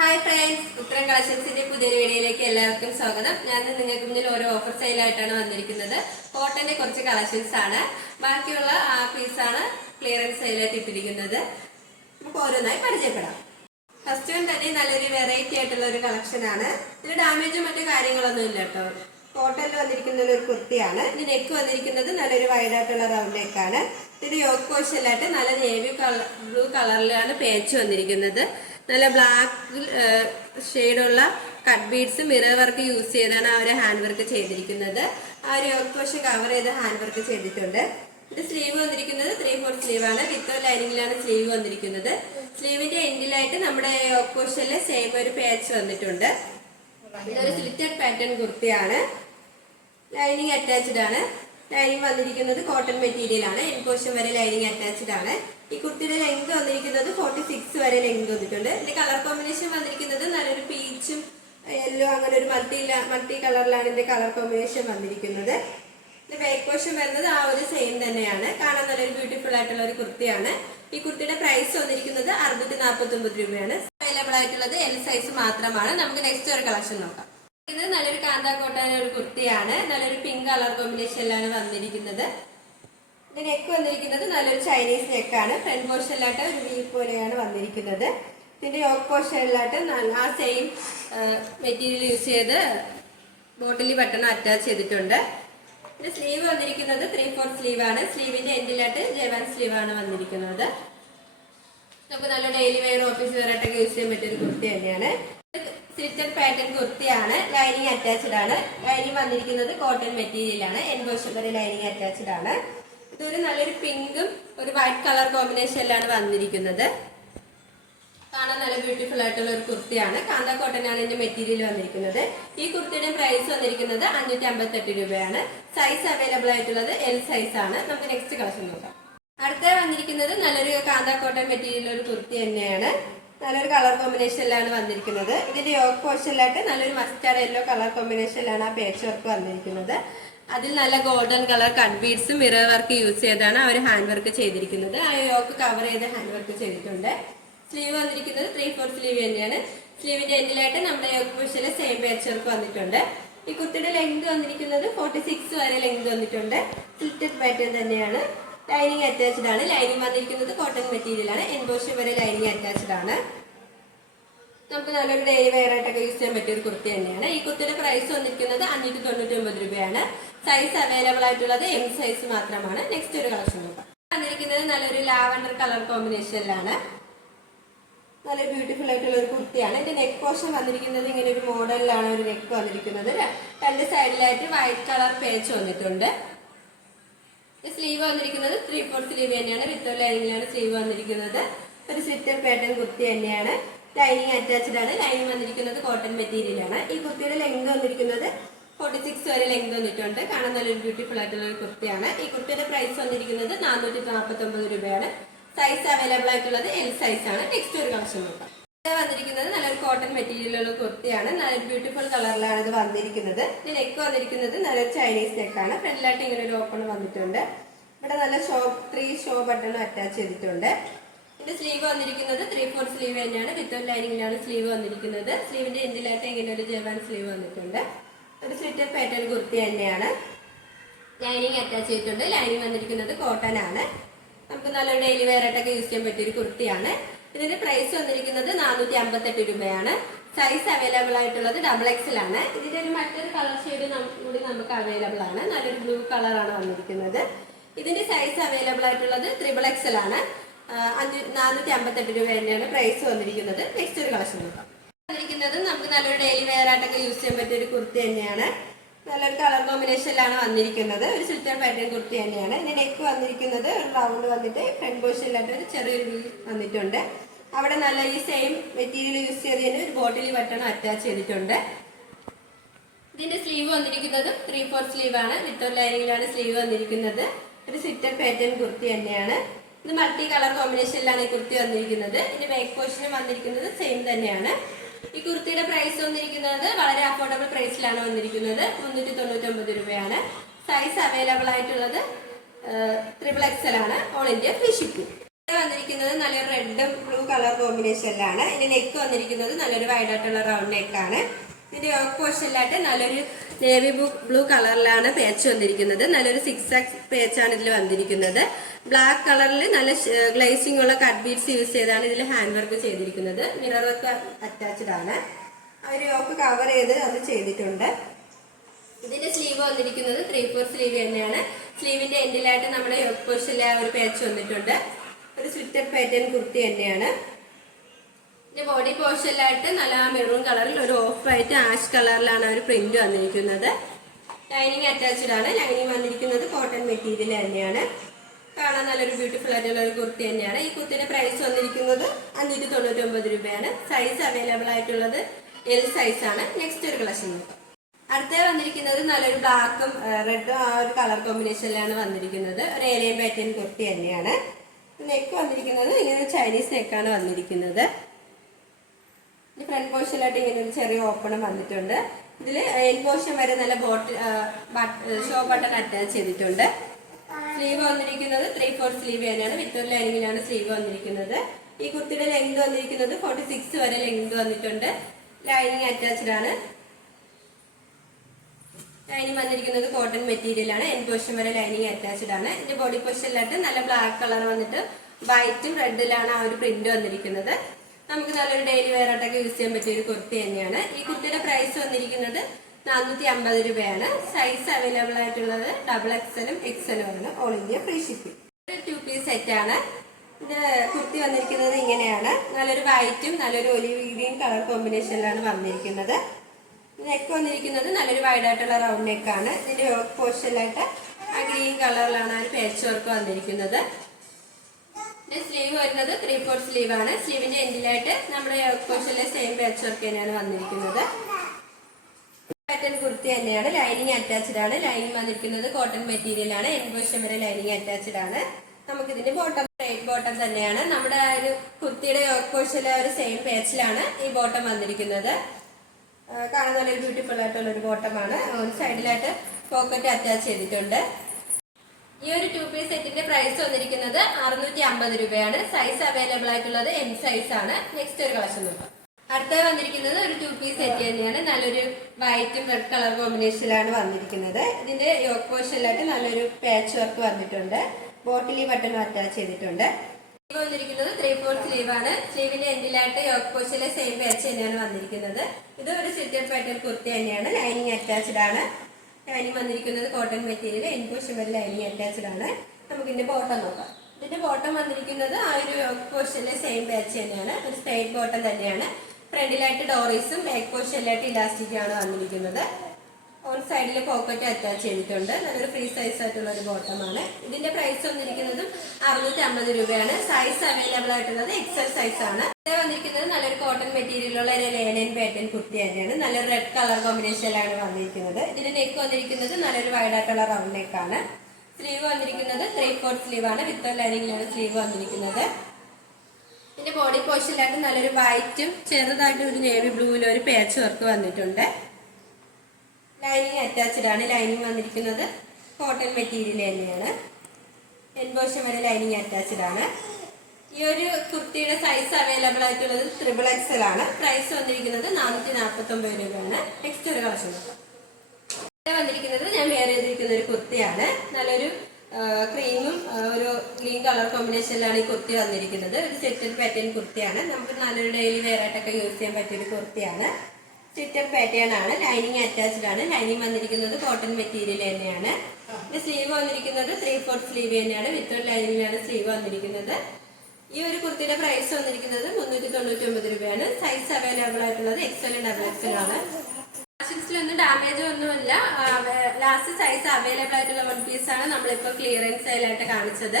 Hi friends, ഉത്തരം കളക്ഷൻസിന്റെ പുതിയൊരു വീഡിയോയിലേക്ക് എല്ലാവർക്കും സ്വാഗതം. ഞാൻ നിങ്ങൾക്ക് മുന്നിൽ ഓരോ ഓഫർ സെയിലായിട്ടാണ് വന്നിരിക്കുന്നത്. കോട്ടന്റെ കുറച്ച് കളക്ഷൻസ് ആണ്. ബാക്കിയുള്ള പീസാണ് ക്ലിയറൻസ് സെയിലായിട്ട് ഇട്ടിരിക്കുന്നത്. നമുക്ക് ഓരോന്നായി പരിചയപ്പെടാം. ഫസ്റ്റ് വൺ തന്നെ നല്ലൊരു വെറൈറ്റി ആയിട്ടുള്ള ഒരു കളക്ഷൻ ആണ്. ഇതിൽ ഡാമേജും മറ്റു കാര്യങ്ങളൊന്നും ഇല്ല കേട്ടോ. കോട്ടണിൽ വന്നിരിക്കുന്ന ഒരു കുർത്തിയാണ്. ഇത് നെക്ക് വന്നിരിക്കുന്നത് നല്ലൊരു വൈഡ് ആയിട്ടുള്ള റൗണ്ട് നെക്കാണ്. ഇത് യോക്ക് പോർഷനിലായിട്ട് നല്ല നേവി ബ്ലൂ കളറിലാണ് പേച്ച് വന്നിരിക്കുന്നത്. നല്ല ബ്ലാക്ക് ഷെയ്ഡുള്ള cut beads mirror work use ചെയ്താണ് ആ ഒരു ഹാൻഡ് വർക്ക് ചെയ്തിരിക്കുന്നത്. ആ ഒരു യോക്ക് പോർഷൻ കവർ ചെയ്ത് ഹാൻഡ് വർക്ക് ചെയ്തിട്ടുണ്ട്. ഇത് സ്ലീവ് വന്നിരിക്കുന്നത് 3/4 സ്ലീവ് ആണ്. വിത്ത് ലൈനിങ്ങിലാണ് സ്ലീവ് വന്നിരിക്കുന്നത്. സ്ലീവിന്റെ എൻഡിലായിട്ട് നമ്മുടെ യോക്ക് പോർഷനിൽ സെയിം ഒരു പാച്ച് വന്നിട്ടുണ്ട്. ഇതൊരു സ്ലിറ്റഡ് പാറ്റേൺ കുർത്തിയാണ്. ലൈനിങ് അറ്റാച്ച്ഡ് ആണ്. ലൈനിങ് വന്നിരിക്കുന്നത് കോട്ടൺ മെറ്റീരിയൽ ആണ്. എൻ പോർഷൻ വരെ ലൈനിങ് അറ്റാച്ച്ഡ് ആണ്. ഈ കുർത്തിയുടെ ലെങ്ത് വന്നിരിക്കുന്നത് 46 വരെ ലെങ്ത് വന്നിട്ടുണ്ട്. ഇതിന്റെ കളർ കോമ്പിനേഷൻ വന്നിരിക്കുന്നത് നല്ലൊരു പീച്ചും യെല്ലോ, അങ്ങനെ ഒരു മൾട്ടി കളറിലാണ് ഇതിന്റെ കളർ കോമ്പിനേഷൻ വന്നിരിക്കുന്നത്. ഇത് ബാക്ക് പോർഷൻ വരുന്നത് ആ ഒരു സെയിം തന്നെയാണ്. കാണാൻ നല്ലൊരു ബ്യൂട്ടിഫുൾ ആയിട്ടുള്ള ഒരു കുർത്തിയാണ്. ഈ കുർത്തിയുടെ പ്രൈസ് വന്നിരിക്കുന്നത് 649 രൂപയാണ്. അവൈലബിൾ ആയിട്ടുള്ളത് എൽ സൈസ് മാത്രമാണ്. നമുക്ക് നെക്സ്റ്റ് ഒരു കളക്ഷൻ നോക്കാം. ഇത് നല്ലൊരു കാന്താ കോട്ടൺ ഒരു കുർത്തിയാണ്. നല്ലൊരു പിങ്ക് കളർ കോമ്പിനേഷനിലാണ് വന്നിരിക്കുന്നത്. ഇത് നെക്ക് വന്നിരിക്കുന്നത് നല്ലൊരു ചൈനീസ് നെക്കാണ്. ഫ്രണ്ട് പോർഷനിലായിട്ട് ഒരു വി പോലെയാണ് വന്നിരിക്കുന്നത്. ഇതിന്റെ യോക്ക് പോർഷനിലായിട്ട് ആ സെയിം മെറ്റീരിയൽ യൂസ് ചെയ്ത് ബോട്ടിലി ബട്ടൺ അറ്റാച്ച് ചെയ്തിട്ടുണ്ട്. ഇത് സ്ലീവ് വന്നിരിക്കുന്നത് 3/4 സ്ലീവ് ആണ്. സ്ലീവിന്റെ എൻഡിലായിട്ട് ജവാൻ സ്ലീവ് ആണ് വന്നിരിക്കുന്നത്. നമുക്ക് നല്ല ഡെയിലി വെയർ, ഓഫീസ് വെയർ ആയിട്ടൊക്കെ യൂസ് ചെയ്യാൻ പറ്റിയ ഒരു കുർത്തി തന്നെയാണ്. സ്ലിറ്റഡ് പാറ്റേൺ കുർത്തിയാണ്. ലൈനിങ് അറ്റാച്ച്ഡ് ആണ്. ലൈനിങ് വന്നിരിക്കുന്നത് കോട്ടൺ മെറ്റീരിയൽ ആണ്. എൻ പോർഷൻ വരെ ലൈനിങ് അറ്റാച്ച്ഡ് ആണ്. ഇതൊരു നല്ലൊരു പിങ്കും ഒരു വൈറ്റ് കളർ കോമ്പിനേഷനിലാണ് വന്നിരിക്കുന്നത്. കാണാൻ നല്ല ബ്യൂട്ടിഫുൾ ആയിട്ടുള്ള ഒരു കുർത്തിയാണ്. കാന്താ കോട്ടൺ ആണ് ഇതിന്റെ മെറ്റീരിയൽ വന്നിരിക്കുന്നത്. ഈ കുർത്തിയുടെ പ്രൈസ് വന്നിരിക്കുന്നത് 558 രൂപയാണ്. സൈസ് അവൈലബിൾ ആയിട്ടുള്ളത് എൽ സൈസ് ആണ്. നമുക്ക് നെക്സ്റ്റ് കളക്ഷൻ നോക്കാം. അടുത്ത വന്നിരിക്കുന്നത് നല്ലൊരു കാന്താ കോട്ടൺ മെറ്റീരിയൽ ഒരു കുർത്തി തന്നെയാണ്. നല്ലൊരു കളർ കോമ്പിനേഷനിലാണ് വന്നിരിക്കുന്നത്. ഇതിന്റെ യോക്ക് പോർഷനിലായിട്ട് നല്ലൊരു മസ്റ്റാർഡ് യെല്ലോ കളർ കോമ്പിനേഷനിലാണ് ആ പേച്ച് വർക്ക് വന്നിരിക്കുന്നത്. അതിൽ നല്ല ഗോൾഡൻ കളർ കട്ട് ബീഡ്സും മിറർ വർക്ക് യൂസ് ചെയ്താണ് ആ ഒരു ഹാൻഡ് വർക്ക് ചെയ്തിരിക്കുന്നത്. ആ യോക്ക് കവർ ചെയ്ത് ഹാൻഡ് വർക്ക് ചെയ്തിട്ടുണ്ട്. സ്ലീവ് വന്നിരിക്കുന്നത് 3/4 സ്ലീവ് തന്നെയാണ്. സ്ലീവിന്റെ എൻഡിലായിട്ട് നമ്മുടെ യോക്ക് പോർഷനിൽ സെയിം പേച്ച് വർക്ക് വന്നിട്ടുണ്ട്. ഈ കുർത്തിയുടെ ലെങ്ത് വന്നിരിക്കുന്നത് 46 വരെ ലെങ്ത് വന്നിട്ടുണ്ട്. സ്ലിറ്റഡ് പാറ്റേൺ തന്നെയാണ്. ലൈനിങ് അറ്റാച്ച്ഡ് ആണ്. ലൈനിങ് വന്നിരിക്കുന്നത് കോട്ടൺ മെറ്റീരിയൽ ആണ്. എൻ പോർഷൻ വരെ ലൈനിങ് അറ്റാച്ച്ഡ് ആണ്. നമുക്ക് നല്ലൊരു ഡെയിലി വെയർ ആയിട്ടൊക്കെ യൂസ് ചെയ്യാൻ പറ്റിയ ഒരു കുർത്തി തന്നെയാണ്. ഈ കുർത്തിയുടെ പ്രൈസ് വന്നിരിക്കുന്നത് 599 രൂപയാണ്. സൈസ് അവൈലബിൾ ആയിട്ടുള്ളത് എം സൈസ് മാത്രമാണ്. നെക്സ്റ്റ് ഒരു കളക്ഷൻ നോക്കാം. വന്നിരിക്കുന്നത് നല്ലൊരു ലാവൻഡർ കളർ കോമ്പിനേഷനിലാണ്. നല്ല ബ്യൂട്ടിഫുൾ ആയിട്ടുള്ള ഒരു കുർത്തിയാണ്. ഇതിന്റെ നെക്ക് പോർഷൻ വന്നിരിക്കുന്നത് ഇങ്ങനെ ഒരു മോഡലിലാണ് ഒരു നെക്ക് വന്നിരിക്കുന്നത്. രണ്ട് സൈഡിലായിട്ട് വൈറ്റ് കളർ പേച്ച് വന്നിട്ടുണ്ട്. സ്ലീവ് വന്നിരിക്കുന്നത് 3/4 സ്ലീവ് തന്നെയാണ്. വിത്ത് ലൈനിങ്ങിലാണ് സ്ലീവ് വന്നിരിക്കുന്നത്. ഒരു സ്ലിറ്റഡ് പാറ്റേൺ കുർത്തി തന്നെയാണ്. ലൈനിങ് അറ്റാച്ച്ഡ് ആണ്. ലൈനിങ് വന്നിരിക്കുന്നത് കോട്ടൺ മെറ്റീരിയൽ ആണ്. ഈ കുർത്തിയുടെ ലെങ്ത് വന്നിരിക്കുന്നത് 46 വരെ ലെങ്ത് വന്നിട്ടുണ്ട്. കാണാൻ നല്ലൊരു ബ്യൂട്ടിഫുൾ ആയിട്ടുള്ള ഒരു കുർത്തിയാണ്. ഈ കുർത്തിയുടെ പ്രൈസ് വന്നിരിക്കുന്നത് 449 രൂപയാണ്. സൈസ് അവൈലബിൾ ആയിട്ടുള്ളത് എൽ സൈസ് ആണ്. നെക്സ്റ്റ് ഒരു കളക്ഷൻ നോക്കാം. ഇത് വന്നിരിക്കുന്നത് നല്ലൊരു കോട്ടൺ മെറ്റീരിയലുള്ള കുർത്തിയാണ്. നല്ലൊരു ബ്യൂട്ടിഫുൾ കളറിലാണ് ഇത് വന്നിരിക്കുന്നത്. ഇത് നെക്ക് വന്നിരിക്കുന്നത് നല്ലൊരു ചൈനീസ് നെക്കാണ്. ഫ്രണ്ടിലായിട്ട് ഇങ്ങനെ ഒരു ഓപ്പൺ വന്നിട്ടുണ്ട്. ഇവിടെ നല്ല 3 ഷോ ബട്ടൺ അറ്റാച്ച് ചെയ്തിട്ടുണ്ട്. ഇതിന്റെ സ്ലീവ് വന്നിരിക്കുന്നത് 3/4 സ്ലീവ് തന്നെയാണ്. വിത്ത് ലൈനിങ്ങിലാണ് സ്ലീവ് വന്നിരിക്കുന്നത്. സ്ലീവിന്റെ എൻഡിലായിട്ട് ഇങ്ങനെ ഒരു ജവാൻ സ്ലീവ് വന്നിട്ടുണ്ട്. ഒരു സ്ലിറ്റഡ് പാറ്റേൺ കുർത്തി തന്നെയാണ്. ലൈനിങ് അറ്റാച്ച് ചെയ്തിട്ടുണ്ട്. ലൈനിങ് വന്നിരിക്കുന്നത് കോട്ടൺ ആണ്. നമുക്ക് നല്ല ഡെയിലി വെയർ ആയിട്ടൊക്കെ യൂസ് ചെയ്യാൻ പറ്റിയ ഒരു കുർത്തിയാണ്. ഇതിന്റെ പ്രൈസ് വന്നിരിക്കുന്നത് 458 രൂപയാണ്. സൈസ് അവൈലബിൾ ആയിട്ടുള്ളത് XXL ആണ്. ഇതിന്റെ ഒരു മറ്റൊരു കളർ ഷെയ്ഡ് കൂടി നമുക്ക് അവൈലബിൾ ആണ്. നല്ലൊരു ബ്ലൂ കളറാണ് വന്നിരിക്കുന്നത്. ഇതിന്റെ സൈസ് അവൈലബിൾ ആയിട്ടുള്ളത് XXL ആണ്. 458 രൂപ തന്നെയാണ് പ്രൈസ് വന്നിരിക്കുന്നത്. നെക്സ്റ്റ് ഒരു കളക്ഷൻ നോക്കാം. വന്നിരിക്കുന്നത് നമുക്ക് നല്ലൊരു ഡെയിലി വെയർ ആയിട്ടൊക്കെ യൂസ് ചെയ്യാൻ പറ്റിയ ഒരു കുർത്തി തന്നെയാണ്. നല്ലൊരു കളർ കോമ്പിനേഷനിലാണ് വന്നിരിക്കുന്നത്. ഒരു സ്ലിറ്റഡ് പാറ്റേൺ കുർത്തി തന്നെയാണ്. ഇതിന്റെ നെക്ക് വന്നിരിക്കുന്നത് ഒരു റൗണ്ട് വന്നിട്ട് ഫ്രണ്ട് പോർഷനിലായിട്ട് ഒരു ചെറിയൊരു വി വന്നിട്ടുണ്ട്. അവിടെ നല്ല ഈ സെയിം മെറ്റീരിയൽ യൂസ് ചെയ്തതിന് ഒരു ബോട്ടിലി ബട്ടൺ അറ്റാച്ച് ചെയ്തിട്ടുണ്ട്. ഇതിന്റെ സ്ലീവ് വന്നിരിക്കുന്നത് 3/4 സ്ലീവ് ആണ്. വിത്ത് ലൈനിങ്ങിലാണ് സ്ലീവ് വന്നിരിക്കുന്നത്. ഒരു സ്ലിറ്റഡ് പാറ്റേൺ കുർത്തി തന്നെയാണ്. ഇത് മൾട്ടി കളർ കോമ്പിനേഷനിലാണ് ഈ കുർത്തി വന്നിരിക്കുന്നത്. ഇതിന്റെ ബാക്ക് പോർഷനും വന്നിരിക്കുന്നത് സെയിം തന്നെയാണ്. ഈ കുർത്തിയുടെ പ്രൈസ് വന്നിരിക്കുന്നത് വളരെ അഫോർഡബിൾ പ്രൈസിലാണ് വന്നിരിക്കുന്നത്. 399 രൂപയാണ്. സൈസ് അവൈലബിൾ ആയിട്ടുള്ളത് XXL ആണ്. All India free shipping. വന്നിരിക്കുന്നത് നല്ലൊരു റെഡും ബ്ലൂ കളർ കോമ്പിനേഷനിലാണ്. ഇതിന്റെ നെക്ക് വന്നിരിക്കുന്നത് നല്ലൊരു വൈഡ് ആയിട്ടുള്ള റൗണ്ട് നെക്കാണ്. ഇതിന്റെ യോക്ക് പോർഷനിലായിട്ട് നല്ലൊരു നേവി ബ്ലൂ കളറിലാണ് പേച്ച് വന്നിരിക്കുന്നത്. നല്ലൊരു 6 പേച്ചാണ് ഇതിൽ വന്നിരിക്കുന്നത്. ബ്ലാക്ക് കളറിൽ നല്ല ഗ്ലേസിംഗ് ഉള്ള കട്ട് ബീഡ്സ് യൂസ് ചെയ്താണ് ഇതിൽ ഹാൻഡ് വർക്ക് ചെയ്തിരിക്കുന്നത്. മിറർ വർക്ക് അറ്റാച്ച്ഡ് ആണ്. ഒരു യോക്ക് കവർ ചെയ്ത് അത് ചെയ്തിട്ടുണ്ട്. ഇതിന്റെ സ്ലീവ് വന്നിരിക്കുന്നത് 3/4 സ്ലീവ് തന്നെയാണ്. സ്ലീവിന്റെ എൻഡിലായിട്ട് നമ്മുടെ യോക്ക് പോർഷനിലെ ഒരു പേച്ച് വന്നിട്ടുണ്ട്. ഒരു സ്ലിറ്റഡ് പാറ്റേൺ കുർത്തി തന്നെയാണ്. ഇതിന്റെ ബോഡി പോർഷനിലായിട്ട് നല്ല മെറൂൺ കളറിൽ ഒരു ഓഫ് വൈറ്റ് ആഷ് കളറിലാണ് ഒരു പ്രിന്റ് വന്നിരിക്കുന്നത്. ലൈനിങ് അറ്റാച്ച്ഡ് ആണ്. ലൈനിങ് വന്നിരിക്കുന്നത് കോട്ടൺ മെറ്റീരിയൽ തന്നെയാണ്. കാണാൻ നല്ലൊരു ബ്യൂട്ടിഫുൾ ആയിട്ടുള്ള ഒരു കുർത്തി തന്നെയാണ്. ഈ കുർത്തിയുടെ പ്രൈസ് വന്നിരിക്കുന്നത് 599 രൂപയാണ്. സൈസ് അവൈലബിൾ ആയിട്ടുള്ളത് L സൈസ് ആണ്. നെക്സ്റ്റ് ഒരു കളക്ഷൻ നോക്കാം. അടുത്ത വന്നിരിക്കുന്നത് നല്ലൊരു ബ്ലാക്കും റെഡും ആ ഒരു കളർ കോമ്പിനേഷനിലാണ് വന്നിരിക്കുന്നത്. ഒരു ഏലിയൻ പാറ്റേൺ കുർത്തി തന്നെയാണ്. നെക്ക് വന്നിരിക്കുന്നത് ഇങ്ങനെ ചൈനീസ് നെക്കാണ് വന്നിരിക്കുന്നത്. ഫ്രണ്ട് പോർഷനിലായിട്ട് ഇങ്ങനെ ഒരു ചെറിയ ഓപ്പണും വന്നിട്ടുണ്ട്. ഇതിൽ എൻ പോർഷൻ വരെ നല്ല ഷോ ബട്ടൺ അറ്റാച്ച് ചെയ്തിട്ടുണ്ട്. സ്ലീവ് വന്നിരിക്കുന്നത് 3/4 സ്ലീവ് തന്നെയാണ്. വിത്ത് ലൈനിങ്ങിലാണ് സ്ലീവ് വന്നിരിക്കുന്നത്. ഈ കുർത്തിയുടെ ലെങ്ത് വന്നിരിക്കുന്നത് 46 വരെ ലെങ്ത് വന്നിട്ടുണ്ട്. ലൈനിങ് അറ്റാച്ച്ഡ് ആണ്. ലൈനിങ് വന്നിരിക്കുന്നത് കോട്ടൺ മെറ്റീരിയൽ ആണ്. എൻ പോർഷൻ വരെ ലൈനിങ് അറ്റാച്ച്ഡ് ആണ്. ഇതിന്റെ ബോഡി പോർഷനിലായിട്ട് നല്ല ബ്ലാക്ക് കളർ വന്നിട്ട് വൈറ്റും റെഡിലാണ് ആ ഒരു പ്രിന്റ് വന്നിരിക്കുന്നത്. നമുക്ക് നല്ലൊരു ഡെയിലി വെയർ ആയിട്ടൊക്കെ യൂസ് ചെയ്യാൻ പറ്റിയ ഒരു കുർത്തി തന്നെയാണ്. ഈ കുർത്തിയുടെ പ്രൈസ് വന്നിരിക്കുന്നത് 450 രൂപയാണ്. സൈസ് അവൈലബിൾ ആയിട്ടുള്ളത് XXL XL ആണ്. All India free shipping. ഒരു 2 പീസ് സെറ്റ് ആണ്. ഇത് കുർത്തി വന്നിരിക്കുന്നത് ഇങ്ങനെയാണ്. നല്ലൊരു വൈറ്റും നല്ലൊരു ഒലിവ് ഗ്രീൻ കളർ കോമ്പിനേഷനിലാണ് വന്നിരിക്കുന്നത്. നെക്ക് വന്നിരിക്കുന്നത് നല്ലൊരു വൈഡ് ആയിട്ടുള്ള റൗണ്ട് നെക്കാണ്. ഇതിന്റെ യോക്ക് പോർഷനിലായിട്ട് ആ ഗ്രീൻ കളറിലാണ് ഒരു പേച്ച് വർക്ക് വന്നിരിക്കുന്നത്. സ്ലീവ് വരുന്നത് 3/4 സ്ലീവ് ആണ്. സ്ലീവിന്റെ എൻഡിലായിട്ട് നമ്മുടെ യോക്ക് പോർഷനിലെ സെയിം പേച്ച് വർക്ക് തന്നെയാണ് വന്നിരിക്കുന്നത്. പാറ്റേൺ കുർത്തി തന്നെയാണ്. ലൈനിങ് അറ്റാച്ച്ഡ് ആണ്. ലൈനിങ് വന്നിരിക്കുന്നത് കോട്ടൺ മെറ്റീരിയൽ ആണ്. എൻ പോർഷൻ വരെ ലൈനിങ് അറ്റാച്ച്ഡ് ആണ്. നമുക്ക് ഇതിന്റെ ബോട്ടം സ്ട്രൈറ്റ് ബോട്ടം തന്നെയാണ്. നമ്മുടെ ഒരു കുർത്തിയുടെ യോക്ക് പോർഷനിലെ ഒരു സെയിം പേച്ചിലാണ് ഈ ബോട്ടം വന്നിരിക്കുന്നത്. കാണാൻ നല്ലൊരു ബ്യൂട്ടിഫുൾ ആയിട്ടുള്ള ഒരു ബോട്ടമാണ്. ഒരു സൈഡിലായിട്ട് പോക്കറ്റ് അറ്റാച്ച് ചെയ്തിട്ടുണ്ട്. ഈ ഒരു 2 പീസ് സെറ്റിന്റെ പ്രൈസ് വന്നിരിക്കുന്നത് 650 രൂപയാണ്. സൈസ് അവൈലബിൾ ആയിട്ടുള്ളത് M സൈസ് ആണ്. നെക്സ്റ്റ് ഒരു കളക്ഷൻ നോക്കാം. അടുത്ത വന്നിരിക്കുന്നത് ഒരു 2 പീസ് സെറ്റ് തന്നെയാണ്. നല്ലൊരു വൈറ്റും റെഡ് കളർ കോമ്പിനേഷനിലാണ് വന്നിരിക്കുന്നത്. ഇതിന്റെ യോക്ക് പോർഷനിലായിട്ട് നല്ലൊരു പാച്ച് വർക്ക് വന്നിട്ടുണ്ട്. ബോട്ടിലി ബട്ടൺ അറ്റാച്ച് ചെയ്തിട്ടുണ്ട്. സ്ലീവ് വന്നിരിക്കുന്നത് 3/4 സ്ലീവ് ആണ്. സ്ലീവിന്റെ എൻഡിലായിട്ട് യോക്ക് പോർഷനിലെ സെയിം പാച്ച് തന്നെയാണ് വന്നിരിക്കുന്നത്. ഇത് ഒരു സ്ലിറ്റഡ് പാറ്റേൺ കുർത്തി തന്നെയാണ്. ലൈനിങ് അറ്റാച്ച്ഡ് ആണ്. ലൈനിങ് വന്നിരിക്കുന്നത് കോട്ടൺ മെറ്റീരിയൽ. എൻ പോർഷൻ വരെ ലൈനിങ് അറ്റാച്ച്ഡ് ആണ്. നമുക്ക് ഇതിന്റെ ബോട്ടം നോക്കാം. ഇതിന്റെ ബോട്ടം വന്നിരിക്കുന്നത് ആ ഒരു യോക്ക് പോർഷനിലെ സെയിം പാച്ച് തന്നെയാണ്. ഒരു സ്ട്രൈറ്റ് ബോട്ടം തന്നെയാണ്. ഫ്രണ്ടിലായിട്ട് ഡോറീസും ബാക്ക് പോർഷനിലായിട്ട് ഇലാസ്റ്റിക് ആണ് വന്നിരിക്കുന്നത്. ഓൺ സൈഡിൽ പോക്കറ്റ് അറ്റാച്ച് ചെയ്തിട്ടുണ്ട്. നല്ലൊരു ഫ്രീ സൈസ് ആയിട്ടുള്ള ഒരു ബോട്ടമാണ്. ഇതിന്റെ പ്രൈസ് വന്നിരിക്കുന്നതും 650 രൂപയാണ്. സൈസ് അവൈലബിൾ ആയിട്ടുള്ളത് XL സൈസ് ആണ്. ഇത് വന്നിരിക്കുന്നത് നല്ലൊരു കോട്ടൺ മെറ്റീരിയലുള്ള ഒരു ലേലൻ പാറ്റേൺ കുർത്തി തന്നെയാണ്. നല്ലൊരു റെഡ് കളർ കോമ്പിനേഷനിലാണ് വന്നിരിക്കുന്നത്. ഇതിന്റെ നെക്ക് വന്നിരിക്കുന്നത് നല്ലൊരു വൈഡ് ആയിട്ടുള്ള റൗണ്ട് നെക്കാണ്. സ്ലീവ് വന്നിരിക്കുന്നത് 3/4 സ്ലീവ് ആണ്. വിത്ത് ലൈനിങ്ങിലാണ് സ്ലീവ് വന്നിരിക്കുന്നത്. ഇതിന്റെ ബോഡി പോർഷനിലായിട്ട് നല്ലൊരു വൈറ്റും ചെറുതായിട്ട് ഒരു നേവി ബ്ലൂവിലും ഒരു പേച്ച് വർക്ക് വന്നിട്ടുണ്ട്. ലൈനിങ് അറ്റാച്ച്ഡ് ആണ്. ലൈനിങ് വന്നിരിക്കുന്നത് കോട്ടൺ മെറ്റീരിയൽ തന്നെയാണ്. എൻ പോർഷൻ വരെ ലൈനിങ് അറ്റാച്ച്ഡ് ആണ്. ഈ ഒരു കുർത്തിയുടെ സൈസ് അവൈലബിൾ ആയിട്ടുള്ളത് XXL ആണ്. പ്രൈസ് വന്നിരിക്കുന്നത് 449 രൂപയാണ്. നെക്സ്റ്റ് ഒരു കളക്ഷൻ വന്നിരിക്കുന്നത് ഞാൻ വെയർ ചെയ്തിരിക്കുന്ന ഒരു കുർത്തിയാണ്. നല്ലൊരു ക്രീമും ഒരു ഗ്രീൻ കളർ കോമ്പിനേഷനിലാണ് ഈ കുർത്തി വന്നിരിക്കുന്നത്. ഒരു സെറ്റഡ് പാറ്റേൺ കുർത്തിയാണ്. നമുക്ക് നല്ലൊരു ഡെയിലി വെയർ ആയിട്ടൊക്കെ യൂസ് ചെയ്യാൻ പറ്റിയൊരു കുർത്തിയാണ്. സ്റ്റിറ്റഡ് പാറ്റേൺ ആണ്. ലൈനിങ് അറ്റാച്ച്ഡ് ആണ്. ലൈനിങ് വന്നിരിക്കുന്നത് കോട്ടൺ മെറ്റീരിയൽ തന്നെയാണ്. സ്ലീവ് വന്നിരിക്കുന്നത് 3/4 സ്ലീവ് തന്നെയാണ്. വിത്ത് ലൈനിങ്ങിലാണ് സ്ലീവ് വന്നിരിക്കുന്നത്. ഈ ഒരു കുർത്തിയുടെ പ്രൈസ് വന്നിരിക്കുന്നത് 399 രൂപയാണ്. സൈസ് അവൈലബിൾ ആയിട്ടുള്ളത് XL XXL ആണ്. ഫാഷൻസിലൊന്നും ഡാമേജ് ഒന്നുമില്ല. ലാസ്റ്റ് സൈസ് അവൈലബിൾ ആയിട്ടുള്ള 1 പീസാണ് നമ്മളിപ്പോൾ ക്ലിയറൻസ് സെയിലായിട്ട് കാണിച്ചത്.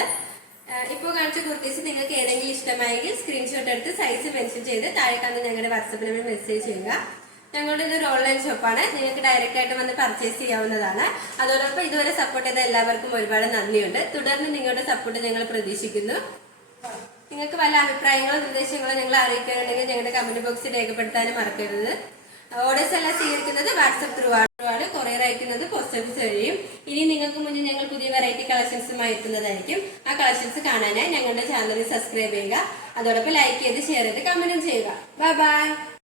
ഇപ്പോൾ കാണിച്ച കുർത്തീസ് നിങ്ങൾക്ക് ഏതെങ്കിലും ഇഷ്ടമായെങ്കിൽ സ്ക്രീൻഷോട്ട് എടുത്ത് സൈസ് മെൻഷൻ ചെയ്ത് താഴെ കാണുന്ന ഞങ്ങളുടെ വാട്സാപ്പ് നമ്പറിൽ മെസ്സേജ് ചെയ്യുക. ഞങ്ങളുടെ ഇതൊരു ഓൺലൈൻ ഷോപ്പാണ്. നിങ്ങൾക്ക് ഡയറക്റ്റ് ആയിട്ട് വന്ന് പർച്ചേസ് ചെയ്യാവുന്നതാണ്. അതോടൊപ്പം ഇതുവരെ സപ്പോർട്ട് ചെയ്ത എല്ലാവർക്കും ഒരുപാട് നന്ദിയുണ്ട്. തുടർന്ന് നിങ്ങളുടെ സപ്പോർട്ട് ഞങ്ങൾ പ്രതീക്ഷിക്കുന്നു. നിങ്ങൾക്ക് വല്ല അഭിപ്രായങ്ങളോ നിർദ്ദേശങ്ങളോ ഞങ്ങളെ അറിയിക്കാനുണ്ടെങ്കിൽ ഞങ്ങളുടെ കമന്റ് ബോക്സിൽ രേഖപ്പെടുത്താനും മറക്കരുത്. ഓർഡേഴ്സ് എല്ലാം സ്വീകരിക്കുന്നത് വാട്സപ്പ് ത്രൂ ആണ്. കൊറിയർ അയക്കുന്നത് പോസ്റ്റ് ഓഫീസ് വഴിയും. ഇനി നിങ്ങൾക്ക് മുന്നിൽ ഞങ്ങൾ പുതിയ വെറൈറ്റി കളക്ഷൻസുമായി എത്തുന്നതായിരിക്കും. ആ കളക്ഷൻസ് കാണാനായി ഞങ്ങളുടെ ചാനൽ സബ്സ്ക്രൈബ് ചെയ്യുക. അതോടൊപ്പം ലൈക്ക് ചെയ്ത് ഷെയർ ചെയ്ത് കമന്റും ചെയ്യുക. Bye bye.